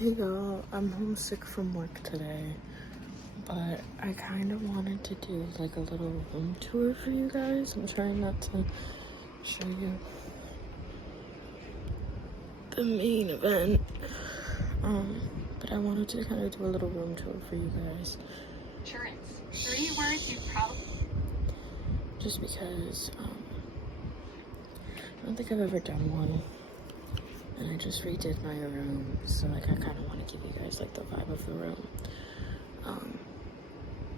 Hey y'all, I'm homesick from work today, but I kind of wanted to do like a little room tour for you guys. I'm trying not to show you the main event, but I wanted to kind of do a little room tour for you guys. Insurance. 3 words you probably... Just because, I don't think I've ever done one. And I just redid my room, so like I kind of want to give you guys like the vibe of the room.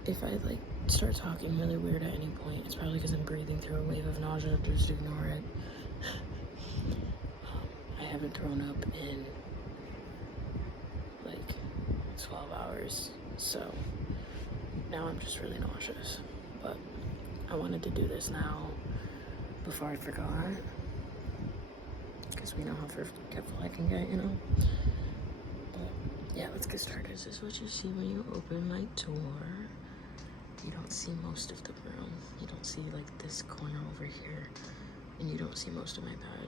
If I like start talking really weird at any point, it's probably because I'm breathing through a wave of nausea. Just ignore it. I haven't thrown up in like 12 hours, so now I'm just really nauseous. But I wanted to do this now before I forgot, because we know how forgetful I can get, you know? But yeah, let's get started. This is what you see when you open my door. You don't see most of the room. You don't see like this corner over here, and you don't see most of my bed.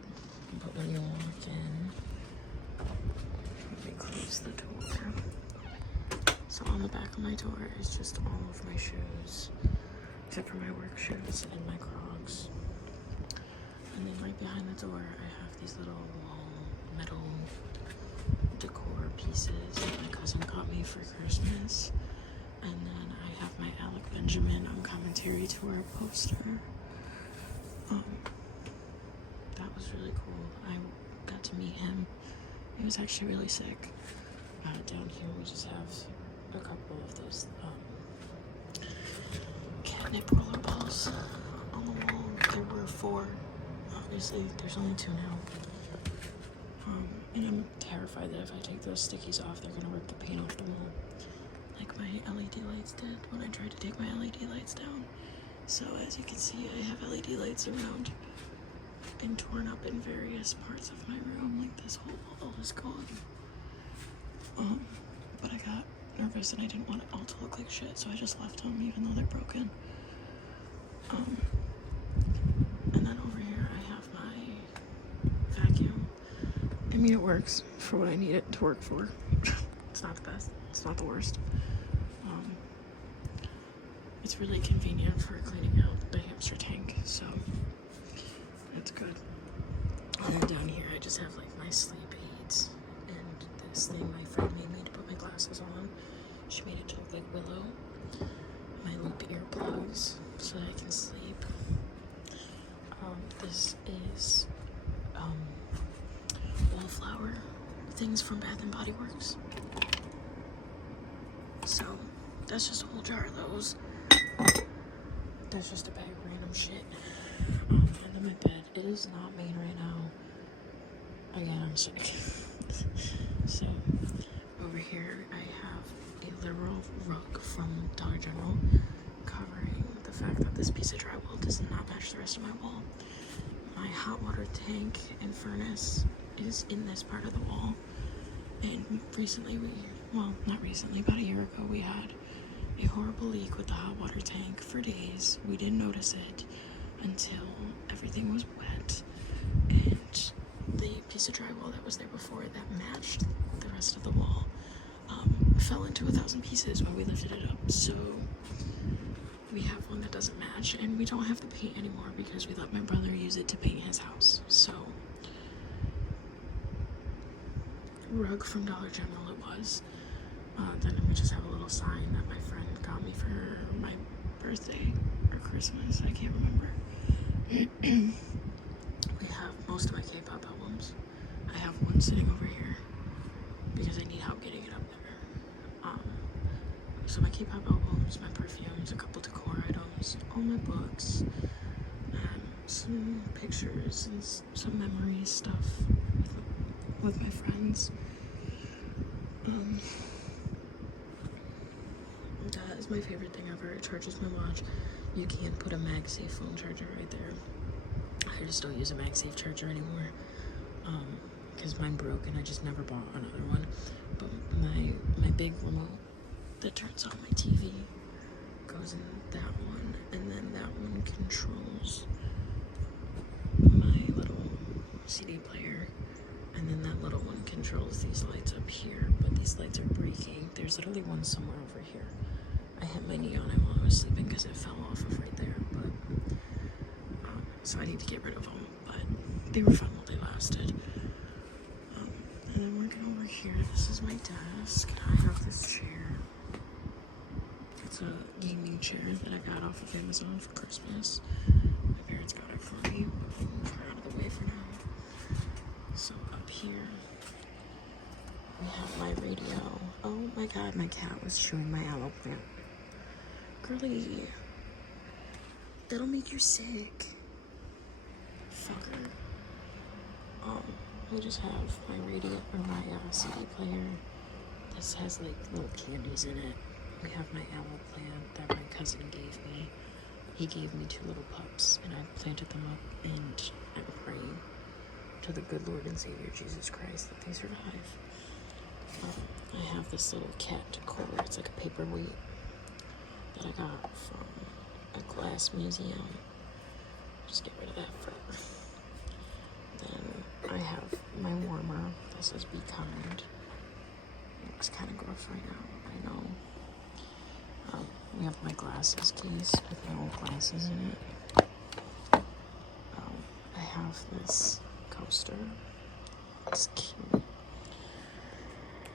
But when you walk in, let me close the door. So on the back of my door is just all of my shoes, except for my work shoes and my Crocs. And then right behind the door, I have these little wall metal decor pieces that my cousin got me for Christmas. And then I have my Alec Benjamin on Commentary Tour poster. That was really cool. I got to meet him. He was actually really sick. Down here we just have a couple of those catnip roller balls on the wall. There were 4. Obviously, there's only 2 now. And I'm terrified that if I take those stickies off, they're gonna rip the paint off the wall, like my LED lights did when I tried to take my LED lights down. So as you can see, I have LED lights around and torn up in various parts of my room. Like this whole wall is gone. But I got nervous and I didn't want it all to look like shit, so I just left them even though they're broken. And then over here I have my vacuum. I mean, it works for what I need it to work for. It's not the best. It's not the worst. It's really convenient for cleaning out the hamster tank, so it's good. And then down here I just have like my sleep aids and this thing my friend made me to put my glasses on. She made it to look like Willow. My loop earplugs so that I can sleep. This is wallflower things from Bath and Body Works. So that's just a whole jar of those. That's just a bag of random shit. And then my bed. It is not made right now. Again, I'm sick. So over here I have a literal rug from Dollar General covering the fact that this piece of drywall does not match the rest of my wall. My hot water tank and furnace is in this part of the wall. And recently not recently, about a year ago, we had a horrible leak with the hot water tank for days. We didn't notice it until everything was wet, and the piece of drywall that was there before that matched the rest of the wall fell into 1,000 pieces when we lifted it up. So we have one that doesn't match, and we don't have the paint anymore because we let my brother use it to paint his house. So rug from Dollar General it was. Then we just have a little sign that my friend got me for my birthday or Christmas, I can't remember. We have most of my K-pop albums. I have one sitting over here because I need help getting it up there. So my K-pop albums, my perfumes, a couple decor items, all my books, some pictures and some memory stuff with my friends. That is my favorite thing ever. It charges my watch. You can put a MagSafe phone charger right there. I just don't use a MagSafe charger anymore because mine broke and I just never bought another one. But my big remote that turns on my TV goes in that one, and then that one controls my little CD player, and then that little one controls these lights up here. But these lights are breaking. There's literally one somewhere over here. I hit my knee on it while I was sleeping because it fell off of right there. But so I need to get rid of them. But they were fun while they lasted. And then working over here, this is my desk. I have this chair. It's a gaming chair that I got off of Amazon for Christmas. My parents got it for me, but we'll move her out of the way for now. So up here, we have my radio. Oh my god, my cat was chewing my aloe plant. Girly, that'll make you sick. Fucker. I just have my radio, or my CD player. This has like little candies in it. We have my aloe plant that my cousin gave me. He gave me 2 little pups, and I planted them up, and I'm praying to the good Lord and Savior Jesus Christ that they survive. I have this little cat decor. It's like a paperweight that I got from a glass museum. Just get rid of that fur. Then I have my warmer that says "Be kind." It looks kind of gross right now, I know. We have my glasses case with my old glasses in it. I have this coaster. It's cute.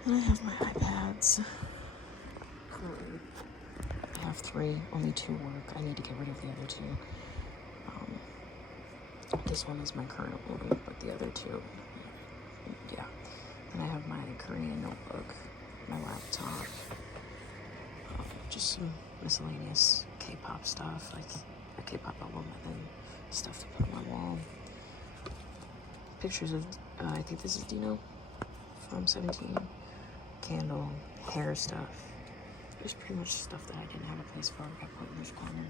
And I have my iPads. I have 3, only 2 work. I need to get rid of the other 2. This one is my current one, but the other 2, yeah. Then I have my Korean notebook, my laptop, just some miscellaneous K-pop stuff, like a K-pop album, and then stuff to put on my wall. Pictures of, I think this is Dino from 17. Candle, hair stuff. There's pretty much stuff that I didn't have a place for. I put in this corner.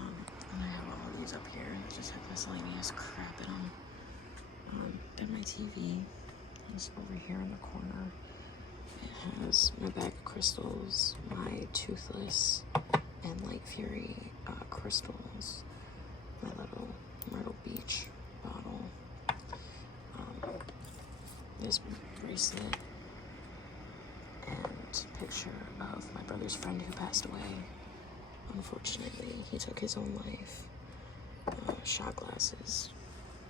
And I have all of these up here that just have miscellaneous crap in them. Then my TV is over here in the corner. It has my bag of crystals, my Toothless and Light Fury crystals, my little Myrtle Beach bottle, this bracelet, and picture of my brother's friend who passed away. Unfortunately, he took his own life. Shot glasses,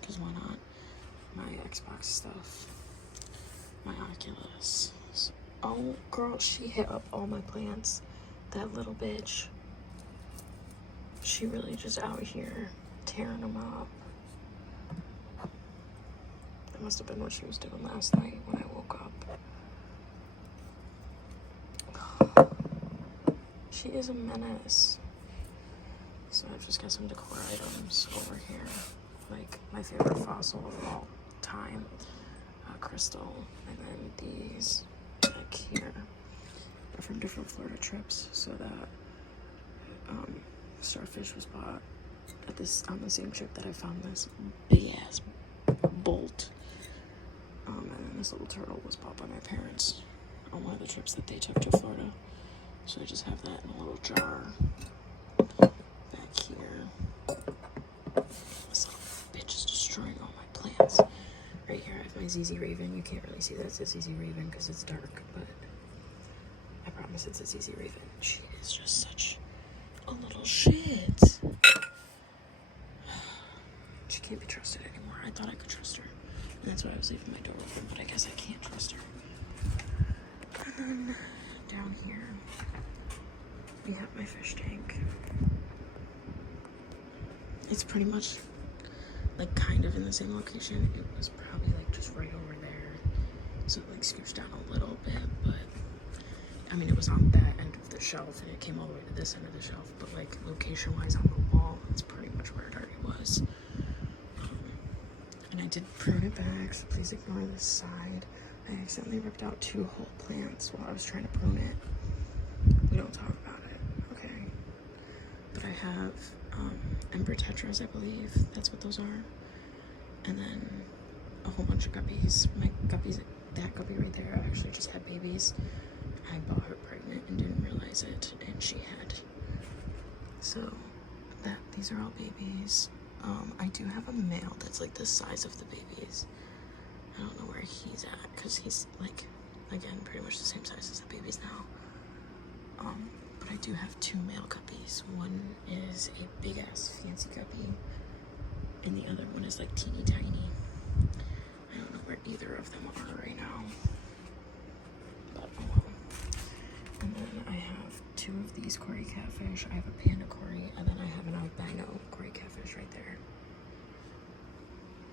because why not? My Xbox stuff, my Oculus. Oh, girl, she hit up all my plants. That little bitch. She really just out here tearing them up. That must have been what she was doing last night when I woke up. She is a menace. So I've just got some decor items over here. Like my favorite fossil of all time, crystal. And then these back here are from different Florida trips. So that starfish was bought at on the same trip that I found this big ass bolt. And then this little turtle was bought by my parents on one of the trips that they took to Florida. So I just have that in a little jar back here. This little bitch is destroying all my plants. Right here I have my ZZ Raven. You can't really see that it's a ZZ Raven because it's dark, but I promise it's a ZZ Raven. She is just such a little shit. She can't be trusted anymore. I thought I could trust her. And that's why I was leaving my door open, but I guess I can't trust her. And then down here, we have my fish tank. It's pretty much like kind of in the same location. It was probably like just right over there. So it like scooched down a little bit, but I mean, it was on that end of the shelf and it came all the way to this end of the shelf, but like location wise on the wall, it's pretty much where it already was. And I did prune it back, so please ignore this side. I accidentally ripped out 2 whole plants while I was trying to prune it. We don't talk about it, okay? But I have ember tetras, I believe. That's what those are. And then a whole bunch of guppies. My guppies, that guppy right there actually just had babies. I bought her pregnant and didn't realize it, and she had. So these are all babies. I do have a male that's like the size of the babies. I don't know where he's at because he's like again, pretty much the same size as the babies now. But I do have 2 male guppies. One is a big ass fancy guppy, and the other one is like teeny tiny. I don't know where either of them are right now, but oh well. And then I have 2 of these Cory catfish. I have a panda Cory, and then I have an albino Cory catfish right there.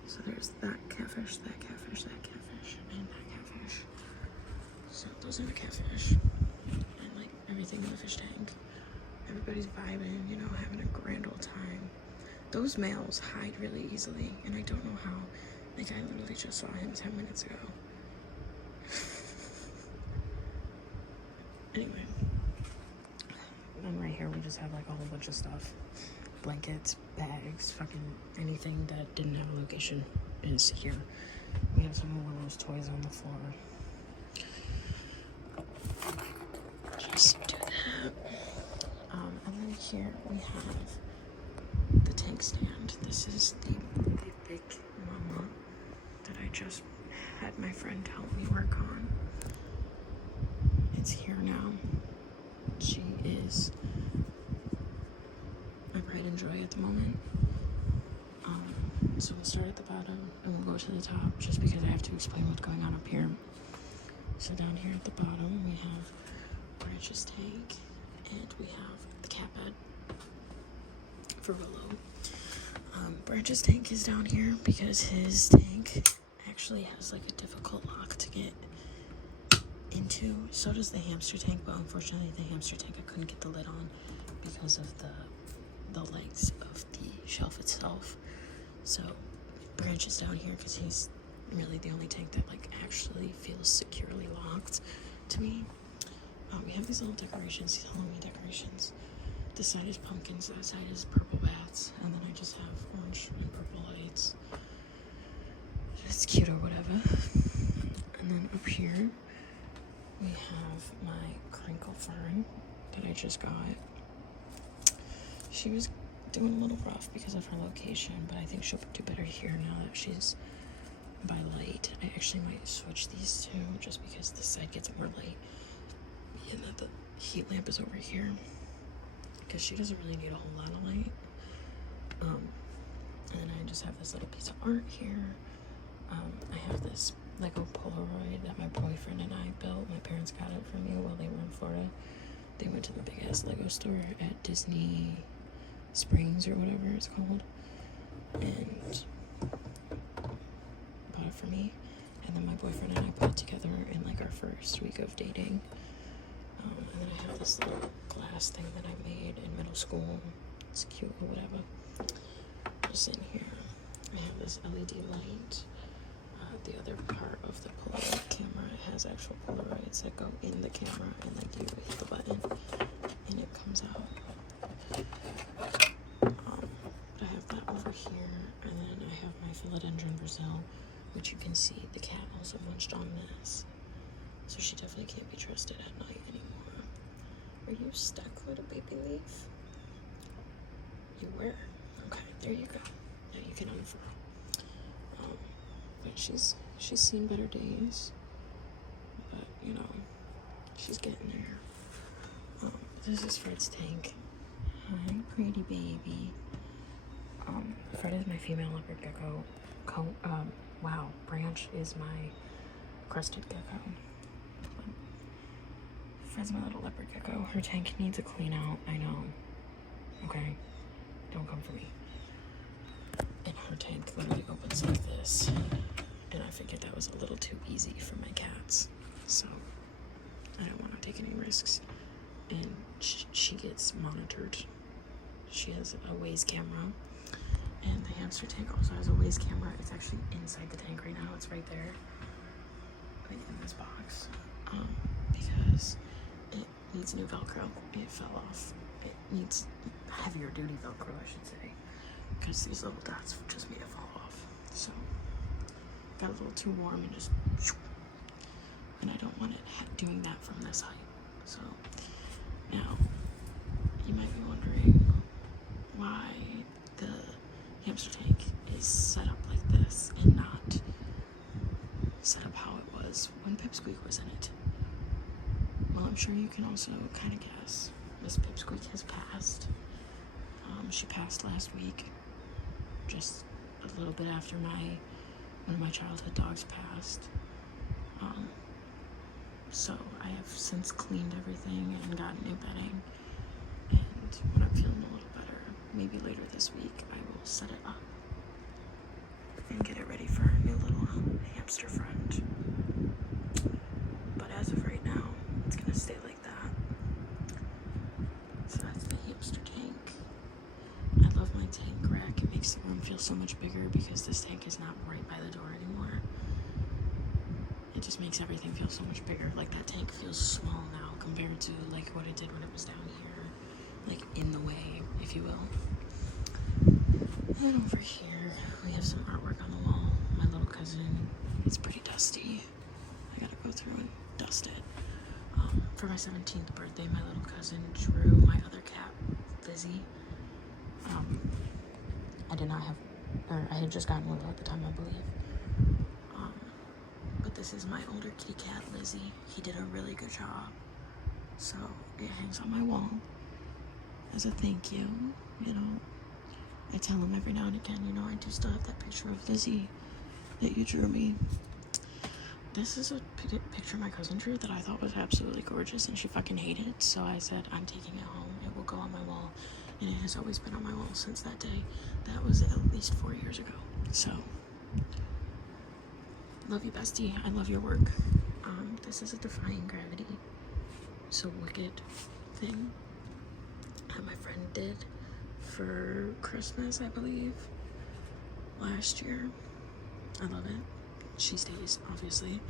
So there's that catfish, that catfish, that catfish, and that catfish. So those are the catfish. And like everything in the fish tank. Everybody's vibing, you know, having a grand old time. Those males hide really easily, and I don't know how. Like, I literally just saw him 10 minutes ago. Anyway. And right here we just have like a whole bunch of stuff. Blankets, bags, fucking anything that didn't have a location is here. We have some of Willow's toys on the floor. Just do that. And then here we have the tank stand. This is the big mama that I just had my friend help me work on. It's here now. She is my pride and joy at the moment. So we'll start at the bottom and we'll go to the top just because I have to explain what's going on up here. So down here at the bottom we have Branch's tank and we have the cat bed for Willow. Branch's tank is down here because his tank actually has like a difficult lock to get into. So does the hamster tank, but unfortunately the hamster tank I couldn't get the lid on because of the legs of the shelf itself. So Branch is down here because he's really the only tank that like actually feels securely locked to me. We have these little decorations, these Halloween decorations. This side is pumpkins, that side is purple bats, and then I just have orange and purple lights. It's cute or whatever. And then up here we have my crinkle fern that I just got. She was doing a little rough because of her location, but I think she'll do better here now that she's by light. I actually might switch these two just because this side gets more light and that the heat lamp is over here because she doesn't really need a whole lot of light. And then I just have this little piece of art here. I have this Lego Polaroid that my boyfriend and I built. My parents got it for me while they were in Florida. They went to the big ass Lego store at Disney Springs or whatever it's called and bought it for me, and then my boyfriend and I put it together in like our first week of dating. And then I have this little glass thing that I made in middle school. It's cute or whatever. Just in here I have this LED light. The other part of the Polaroid camera, it has actual Polaroids that go in the camera and like you hit the button and it comes out. I have that over here, and then I have my philodendron Brazil, which you can see the cat also munched on this. So she definitely can't be trusted at night anymore. Are you stuck, little baby leaf? You were? Okay, there you go. Now you can unfurl. But she's seen better days. But, you know, she's getting there. This is Fred's tank. Hi, pretty baby. Fred is my female leopard gecko. Wow, Branch is my crested gecko. Fred's my little leopard gecko. Her tank needs a clean out, I know. Okay? Don't come for me. And her tank literally opens like this. And I figured that was a little too easy for my cats. So, I don't want to take any risks. And she gets monitored. She has a Waze camera. And the hamster tank also has a Waze camera. It's actually inside the tank right now. It's right there. Like in this box. Because it needs new Velcro. It fell off. It needs heavier duty Velcro, I should say. Because these little dots just made it fall off. So, got a little too warm and just... And I don't want it doing that from this height. So, now, you might be wondering why the hamster tank is set up like this and not set up how it was when Pipsqueak was in it. Well, I'm sure you can also kind of guess. Miss Pipsqueak has passed. She passed last week, just a little bit after one of my childhood dogs passed. So I have since cleaned everything and gotten new bedding. And when I'm feeling a little better, maybe later this week, I will set it up and get it ready for our new little hamster friend. But as of right now, it's gonna stay like that. So that's the hamster tank. I love my tank rack. It makes the room feel so much bigger because this tank is not right by the door anymore. It just makes everything feel so much bigger. Like that tank feels small now compared to like what it did when it was down here, like in the way, if you will. And over here, we have some artwork on the wall. My little cousin, it's pretty dusty. I gotta go through and dust it. For my 17th birthday, my little cousin drew my other cat, Lizzie. I did not have, or I had just gotten Willow at the time, I believe. But this is my older kitty cat, Lizzie. He did a really good job. So it hangs on my wall as a thank you, you know. I tell him every now and again, you know, I do still have that picture of Lizzie that you drew me. This is a picture my cousin drew that I thought was absolutely gorgeous, and she fucking hated it. So I said, I'm taking it home. It will go on my wall. And it has always been on my wall since that day. That was at least 4 years ago. So, love you, bestie. I love your work. This is a Defying Gravity. So wicked thing that my friend did for Christmas, I believe, last year. I love it. She stays, obviously.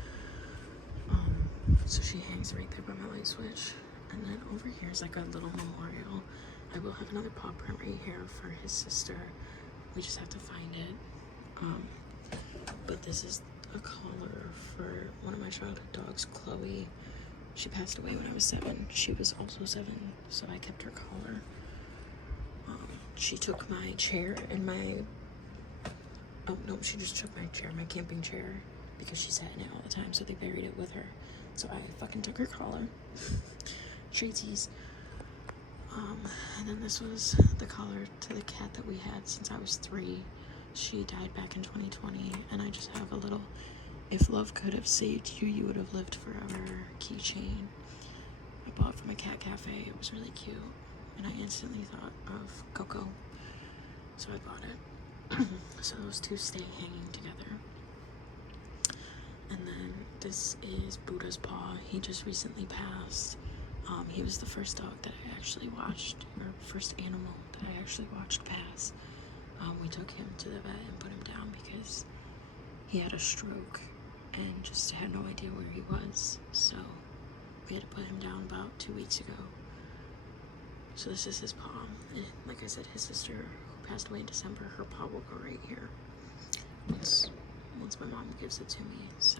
So she hangs right there by my light switch. And then over here is like a little memorial. I will have another paw print right here for his sister. We just have to find it. But this is a collar for one of my childhood dogs, Chloe. She passed away when I was 7. She was also 7, so I kept her collar. She took my chair and oh no, she just took my chair, my camping chair, because she sat in it all the time, so they buried it with her. So I fucking took her collar. Tracy's. And then this was the collar to the cat that we had since I was 3. She died back in 2020, and I just have a little, if love could have saved you, you would have lived forever keychain I bought from a cat cafe. It was really cute, and I instantly thought of Coco, so I bought it. So those two stay hanging together. And then this is Buddha's paw. He just recently passed. He was the first dog that I actually watched, or first animal that I actually watched pass. We took him to the vet and put him down because he had a stroke and just had no idea where he was. So we had to put him down about 2 weeks ago. So this is his paw. And like I said, his sister, who passed away in December, her paw will go right here once my mom gives it to me. So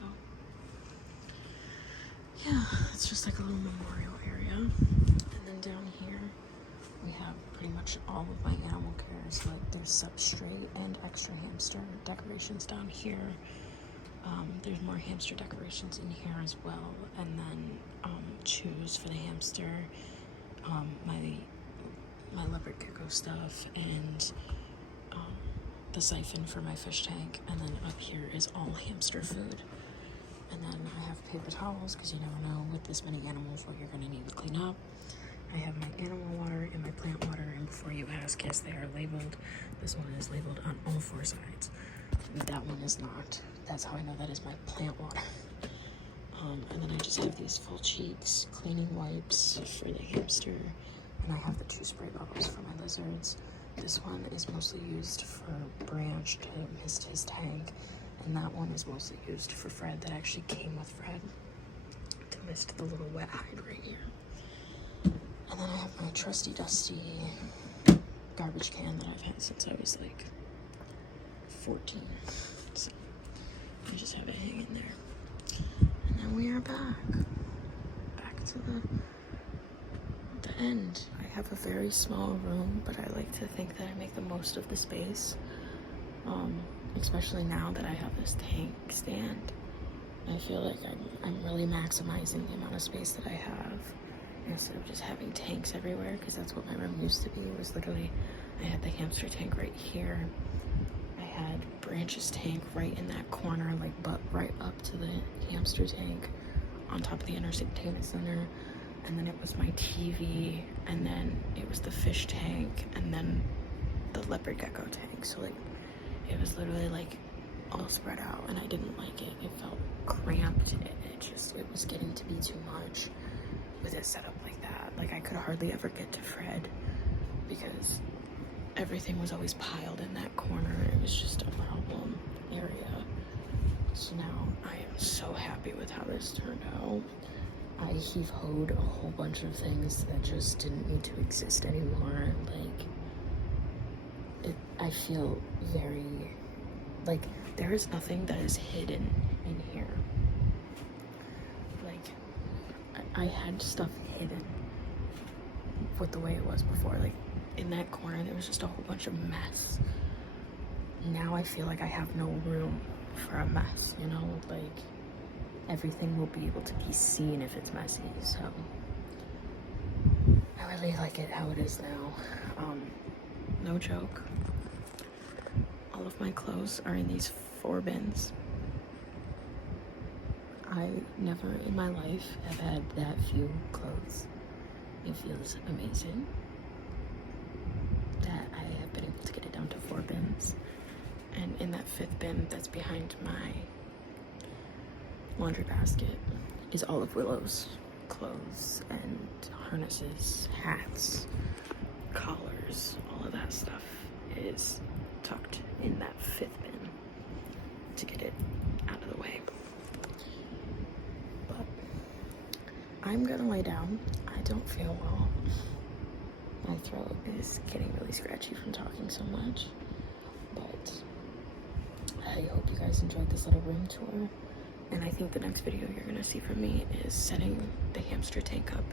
yeah, it's just like a little memorial area. And then down here we have pretty much all of my animal care. So like there's substrate and extra hamster decorations down here. There's more hamster decorations in here as well. And then chews for the hamster, my leopard gecko stuff, and the siphon for my fish tank. And then up here is all hamster food. And then I have paper towels, because you never know with this many animals what you're going to need to clean up. I have my animal water and my plant water, and before you ask, yes, they are labeled. This one is labeled on all 4 sides. That one is not. That's how I know that is my plant water. And then I just have these full cheeks cleaning wipes for the hamster, and I have the 2 spray bottles for my lizards. This one is mostly used for Branch to mist his tank, and that one is mostly used for Fred, that actually came with Fred, to mist the little wet hide right here. And then I have my trusty dusty garbage can that I've had since I was like 14. So I just have it hanging there. And then we are back to the end. I have a very small room, but I like to think that I make the most of the space. Especially now that I have this tank stand. I feel like I'm really maximizing the amount of space that I have instead of just having tanks everywhere, because that's what my room used to be. It was literally, I had the hamster tank right here. I had Branch's tank right in that corner, like butt right up to the hamster tank on top of the entertainment center. And then it was my TV, and then it was the fish tank, and then the leopard gecko tank. So like, it was literally like all spread out, and I didn't like it. It felt cramped. It was getting to be too much with it set up like that. Like, I could hardly ever get to Fred because everything was always piled in that corner. It was just a problem area. So now I am so happy with how this turned out. I heave-hoed a whole bunch of things that just didn't need to exist anymore. Like, I feel very, like, there is nothing that is hidden in here. Like, I had stuff hidden with the way it was before. Like, in that corner, there was just a whole bunch of mess. Now I feel like I have no room for a mess, you know? Like, everything will be able to be seen if it's messy. So I really like it how it is now. No joke, all of my clothes are in these 4 bins. I never in my life have had that few clothes. It feels amazing that I have been able to get it down to 4 bins. And in that 5th bin that's behind my laundry basket is all of Willow's clothes and harnesses, hats, collars, all of that stuff is tucked in that 5th bin to get it out of the way. But I'm gonna lay down. I don't feel well. My throat is getting really scratchy from talking so much, but I hope you guys enjoyed this little room tour. And I think the next video you're gonna see from me is setting the hamster tank up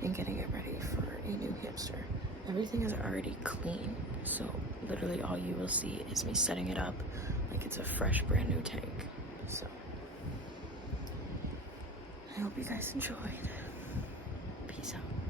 and getting it ready for a new hamster. Everything is already clean, so literally all you will see is me setting it up like it's a fresh, brand new tank. So I hope you guys enjoyed. Peace out.